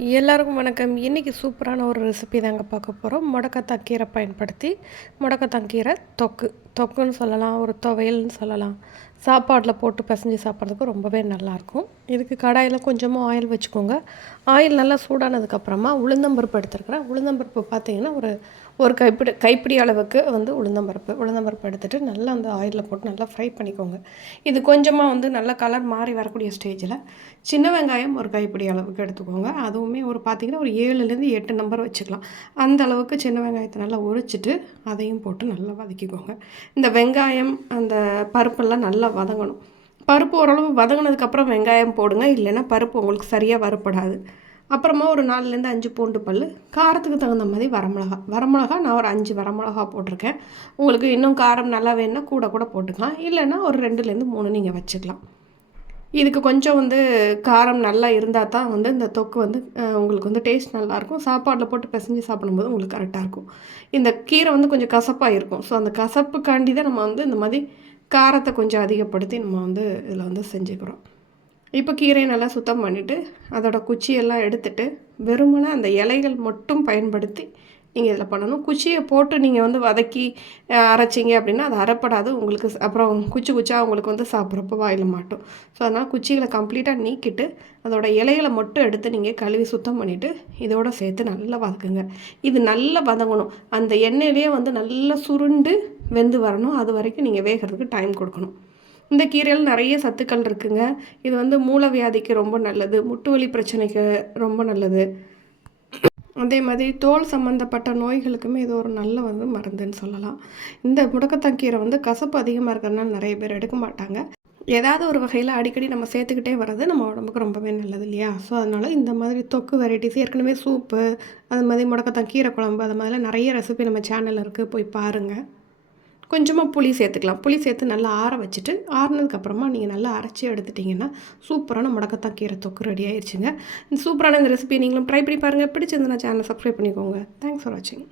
எல்லாருக்கும் வணக்கம். இன்றைக்கி சூப்பரான ஒரு ரெசிபி தாங்க பார்க்க போகிறோம் முடக்கத்தான் கீரை பயன்படுத்தி முடக்கத்தான் கீரை தொக்கு. தொக்குன்னு சொல்லலாம் ஒரு துவையல்னு சொல்லலாம். சாப்பாட்டில் போட்டு பிசைஞ்சு சாப்பிட்றதுக்கு ரொம்பவே நல்லாயிருக்கும். இதுக்கு கடாயில் கொஞ்சமாக ஆயில் வச்சுக்கோங்க. ஆயில் நல்லா சூடானதுக்கப்புறமா உளுந்தம்பருப்பு எடுத்துருக்குறேன். உளுந்தம்பருப்பு பார்த்தீங்கன்னா ஒரு ஒரு கைப்பிடி கைப்பிடி அளவுக்கு வந்து உளுந்தம்பருப்பு உளுந்தம்பருப்பு எடுத்துகிட்டு நல்லா அந்த ஆயிலில் போட்டு நல்லா ஃப்ரை பண்ணிக்கோங்க. இது கொஞ்சமாக வந்து நல்லா கலர் மாறி வரக்கூடிய ஸ்டேஜில் சின்ன வெங்காயம் ஒரு கைப்பிடி அளவுக்கு எடுத்துக்கோங்க. அதுவுமே ஒரு பார்த்திங்கன்னா ஒரு ஏழுலேருந்து எட்டு நம்பர் வச்சுக்கலாம். அந்த அளவுக்கு சின்ன வெங்காயத்தை நல்லா உரிச்சிட்டு அதையும் போட்டு நல்லா வதக்கிக்கோங்க. இந்த வெங்காயம் அந்த பருப்பெல்லாம் நல்லா வதங்கணும். பருப்பு ஓரளவு வதங்கினதுக்கப்புறம் வெங்காயம் போடுங்க. இல்லைன்னா பருப்பு உங்களுக்கு சரியாக வரப்படாது அப்புறமா ஒரு நாலுலேருந்து அஞ்சு பூண்டு பல் காரத்துக்கு தகுந்த மாதிரி வரமிளகா வரமிளகா நான் ஒரு அஞ்சு வரமிளகா போட்டிருக்கேன். உங்களுக்கு இன்னும் காரம் நல்லா வேணும்னா கூட கூட போட்டுக்கலாம். இல்லைன்னா ஒரு ரெண்டுலேருந்து மூணு நீங்கள் வச்சுக்கலாம். இதுக்கு கொஞ்சம் வந்து காரம் நல்லா இருந்தால் தான் வந்து இந்த தொக்கு வந்து உங்களுக்கு வந்து டேஸ்ட் நல்லாயிருக்கும் சாப்பாட்டில் போட்டு பிசைஞ்சு சாப்பிடும்போது உங்களுக்கு கரெக்டாக இருக்கும். இந்த கீரை வந்து கொஞ்சம் கசப்பாக இருக்கும். ஸோ அந்த கசப்புக்காண்டி தான் நம்ம வந்து இந்த மாதிரி காரத்தை கொஞ்சம் அதிகப்படுத்தி நம்ம வந்து இதில் வந்து செஞ்சுக்கிறோம். இப்போ கீரையை நல்லா சுத்தம் பண்ணிவிட்டு அதோடய குச்சியெல்லாம் எடுத்துட்டு வெறுமனே அந்த இலைகள் மட்டும் பயன்படுத்தி நீங்கள் இதில் பண்ணணும். குச்சியை போட்டு நீங்கள் வந்து வதக்கி அரைச்சிங்க அப்படின்னா அது அரைப்படாது. உங்களுக்கு அப்புறம் குச்சி குச்சா உங்களுக்கு வந்து சாப்பிட்றப்போ வாயில் மாட்டோம். ஸோ அதனால் குச்சிகளை கம்ப்ளீட்டாக நீக்கிட்டு அதோட இலைகளை மட்டும் எடுத்து நீங்கள் கழுவி சுத்தம் பண்ணிவிட்டு இதோடு சேர்த்து நல்லா வதக்குங்க. இது நல்லா வதங்கணும். அந்த எண்ணெயிலேயே வந்து நல்லா சுருண்டு வெந்து வரணும். அது வரைக்கும் நீங்கள் வேகிறதுக்கு டைம் கொடுக்கணும். இந்த கீரையில் நிறைய சத்துக்கள் இருக்குங்க. இது வந்து மூலவியாதிக்கு ரொம்ப நல்லது. முட்டு வலி பிரச்சனைக்கு ரொம்ப நல்லது. அதே மாதிரி தோல் சம்மந்தப்பட்ட நோய்களுக்குமே இது ஒரு நல்ல வந்து மருந்துன்னு சொல்லலாம். இந்த முடக்கத்தான் கீரை வந்து கசப்பு அதிகமாக இருக்கிறதுனால நிறைய பேர் எடுக்க மாட்டாங்க. ஏதாவது ஒரு வகையில் அடிக்கடி நம்ம சேர்த்துக்கிட்டே வர்றது நம்ம உடம்புக்கு ரொம்பவே நல்லது இல்லையா? ஸோ அதனால் இந்த மாதிரி தொக்கு வெரைட்டிஸ் ஏற்கனவே சூப்பு அது மாதிரி முடக்கத்தான் கீரை குழம்பு அது மாதிரிலாம் நிறைய ரெசிபி நம்ம சேனலில் இருக்குது போய் பாருங்கள் கொஞ்சமாக புளி சேர்த்துக்கலாம். புளி சேர்த்து நல்லா ஆற வச்சுட்டு ஆறினதுக்கப்புறமா நீங்கள் நல்லா அரைச்சி எடுத்துட்டிங்கன்னா சூப்பரான முடக்கத்தான் கீரை தொக்கு ரெடி ஆயிடுச்சுங்க இந்த சூப்பரான இந்த ரெசிபி நீங்களும் ட்ரை பண்ணி பாருங்கள் பிடிச்சிருந்தா சேனலை சப்ஸ்கிரைப் பண்ணிக்கோங்க. தேங்க்ஸ் ஃபார் வாட்சிங்